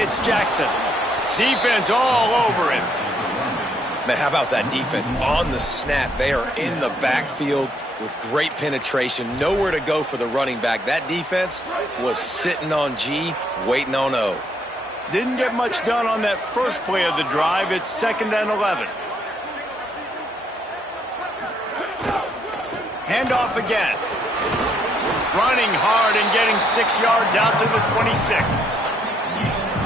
It's Jackson. Defense all over him. Man, how about that defense on the snap? They are in the backfield with great penetration. Nowhere to go for the running back. That defense was sitting on G, waiting on O. Didn't get much done on that first play of the drive. It's 2nd and 11. Handoff again. Running hard and getting 6 yards out to the 26.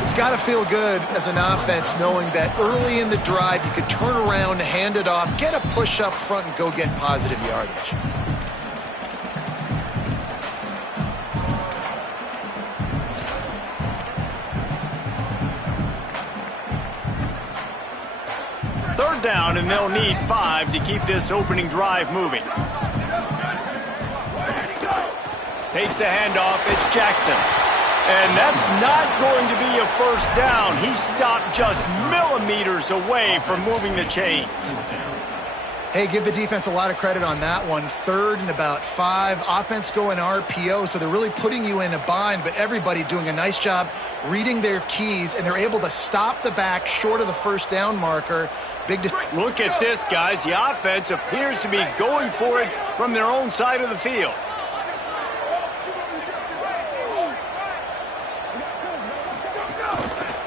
It's got to feel good as an offense knowing that early in the drive you could turn around, hand it off, get a push up front, and go get positive yardage. Third down, and they'll need 5 to keep this opening drive moving. Takes the handoff. It's Jackson. And that's not going to be a first down. He stopped just millimeters away from moving the chains. Hey, give the defense a lot of credit on that one. 3rd and about 5. Offense going RPO, so they're really putting you in a bind, but everybody doing a nice job reading their keys, and they're able to stop the back short of the first down marker. Look at this, guys. The offense appears to be going for it from their own side of the field.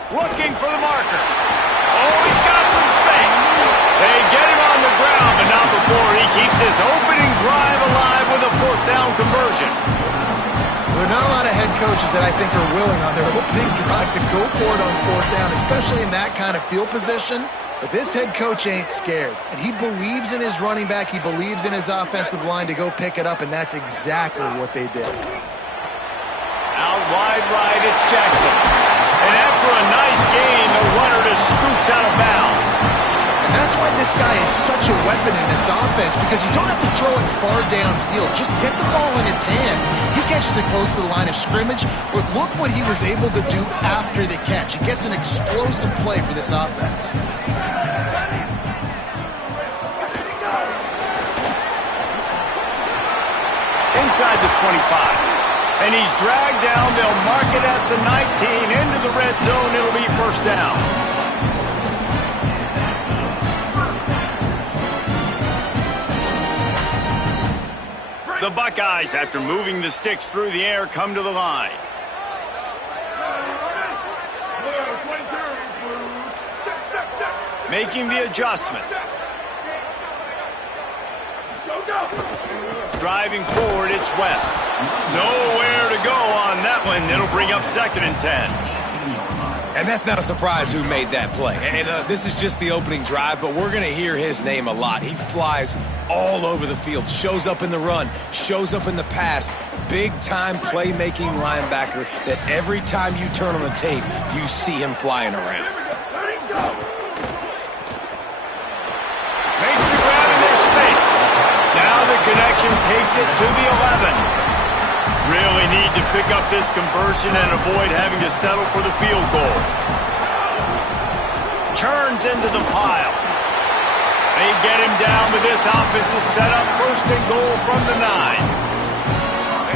Looking for the marker. Oh, he's got some space. They get him on the ground, but not before he keeps his opening drive alive with a 4th down conversion. There are not a lot of head coaches that I think are willing on their opening drive to go for it on 4th down, especially in that kind of field position. But this head coach ain't scared. And he believes in his running back. He believes in his offensive line to go pick it up, and that's exactly what they did. Out wide right, it's Jackson. And after a nice gain, the runner just scoots out of bounds. And that's why this guy is such a weapon in this offense, because you don't have to throw it far downfield. Just get the ball in his hands. He catches it close to the line of scrimmage, but look what he was able to do after the catch. He gets an explosive play for this offense. Inside the 25. And he's dragged down. They'll mark it at the 19. Into the red zone. It'll be first down. The Buckeyes, after moving the sticks through the air, come to the line. Making the adjustment. Driving forward, it's West. Nowhere to go on that one. It'll bring up 2nd and 10. And that's not a surprise who made that play. And this is just the opening drive, but we're going to hear his name a lot. He flies all over the field, shows up in the run, shows up in the pass. Big-time playmaking linebacker that every time you turn on the tape, you see him flying around. Makes the grab in their space. Now the connection takes it to the 11. Really need to pick up this conversion and avoid having to settle for the field goal. Churns into the pile. They get him down, but this offense is set up 1st and goal from the 9.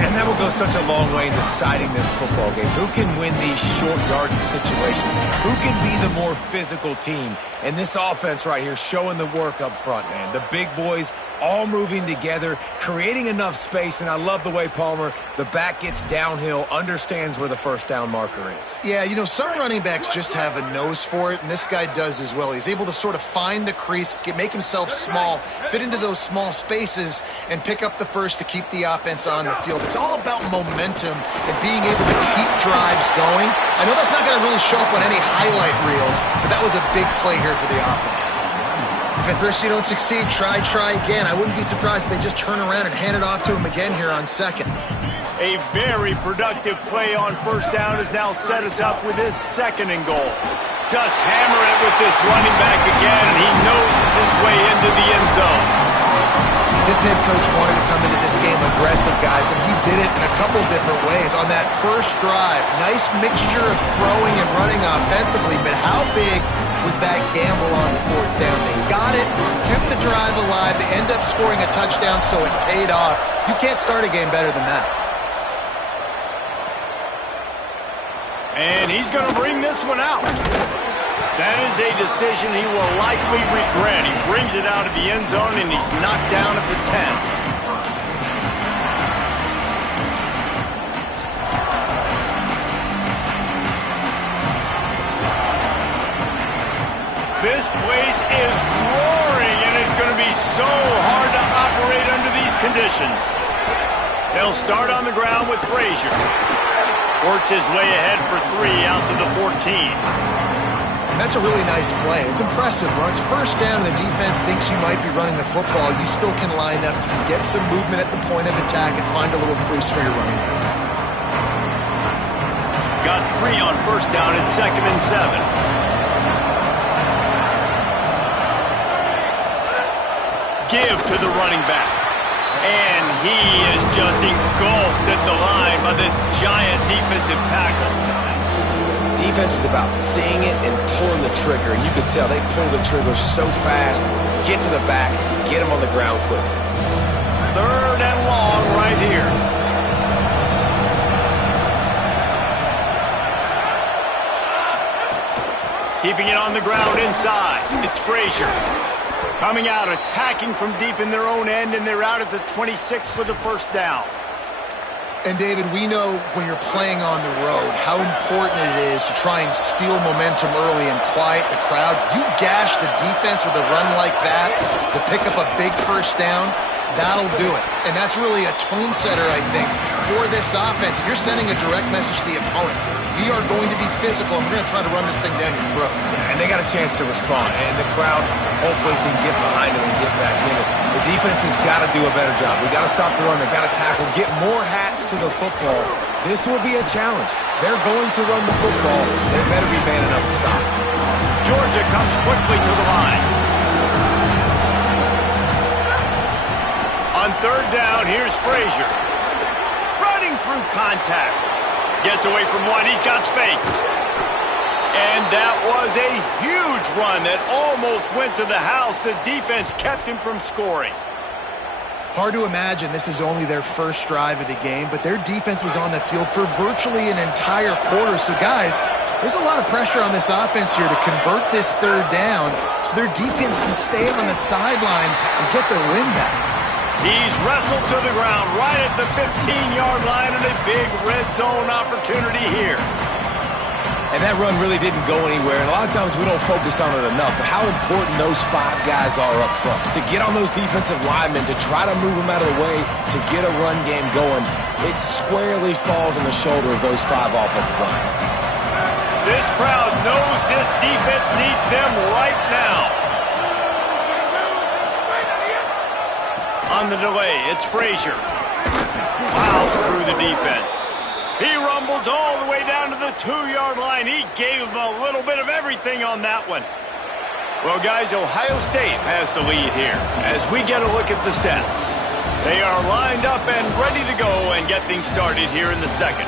And that will go such a long way in deciding this football game. Who can win these short yardage situations? Who can be the more physical team? And this offense right here showing the work up front, man. The big boys all moving together, creating enough space. And I love the way Palmer, the back gets downhill, understands where the first down marker is. Yeah, you know, some running backs just have a nose for it, and this guy does as well. He's able to sort of find the crease, make himself small, fit into those small spaces, and pick up the first to keep the offense on the field. It's all about momentum and being able to keep drives going. I know that's not going to really show up on any highlight reels, but that was a big play here for the offense. If at first you don't succeed, try again. I wouldn't be surprised if they just turn around and hand it off to him again here on 2nd. A very productive play on first down has now set us up with his 2nd and goal. Just hammer it with this running back again, and he noses his way into the end zone. This head coach wanted to come into this game aggressive, guys, and he did it in a couple different ways. On that first drive, nice mixture of throwing and running offensively, but how big was that gamble on 4th down? They got it, kept the drive alive, they end up scoring a touchdown, so it paid off. You can't start a game better than that. And he's going to bring this one out. That is a decision he will likely regret. He brings it out of the end zone, and he's knocked down at the 10. This place is roaring, and it's going to be so hard to operate under these conditions. They'll start on the ground with Frazier. Works his way ahead for 3 out to the 14. And that's a really nice play. It's impressive. When it's first down and the defense thinks you might be running the football, you still can line up, you can get some movement at the point of attack and find a little crease for your running back. Got 3 on first down and 2nd and 7. Give to the running back. And he is just engulfed at the line by this giant defensive tackle. Defense is about seeing it and pulling the trigger. And you can tell they pull the trigger so fast, get to the back, get him on the ground quickly. 3rd and long right here. Keeping it on the ground inside. It's Frazier. Coming out, attacking from deep in their own end, and they're out at the 26 for the first down. And, David, we know when you're playing on the road how important it is to try and steal momentum early and quiet the crowd. You gash the defense with a run like that to pick up a big first down, that'll do it. And that's really a tone setter, I think, for this offense. You're sending a direct message to the opponent. We are going to be physical, and we're going to try to run this thing down your throat. Yeah, and they got a chance to respond, and the crowd hopefully can get behind them and get back in it. The defense has got to do a better job. We got to stop the run. They got to tackle, get more hats to the football. This will be a challenge. They're going to run the football. They better be man enough to stop. Georgia comes quickly to the line. On 3rd down, here's Frazier. Running through contact. Gets away from one. He's got space. And that was a huge run that almost went to the house. The defense kept him from scoring. Hard to imagine this is only their first drive of the game, but their defense was on the field for virtually an entire quarter. So, guys, there's a lot of pressure on this offense here to convert this 3rd down so their defense can stay on the sideline and get their win back. He's wrestled to the ground right at the 15-yard line, and a big red zone opportunity here. And that run really didn't go anywhere, and a lot of times we don't focus on it enough, but how important those 5 guys are up front. To get on those defensive linemen, to try to move them out of the way, to get a run game going, it squarely falls on the shoulder of those 5 offensive linemen. This crowd knows this defense needs them right now. On the delay, it's Frazier. Plows through the defense. He rumbles all the way down to the 2-yard line. He gave them a little bit of everything on that one. Well, guys, Ohio State has the lead here as we get a look at the stats. They are lined up and ready to go and get things started here in the 2nd.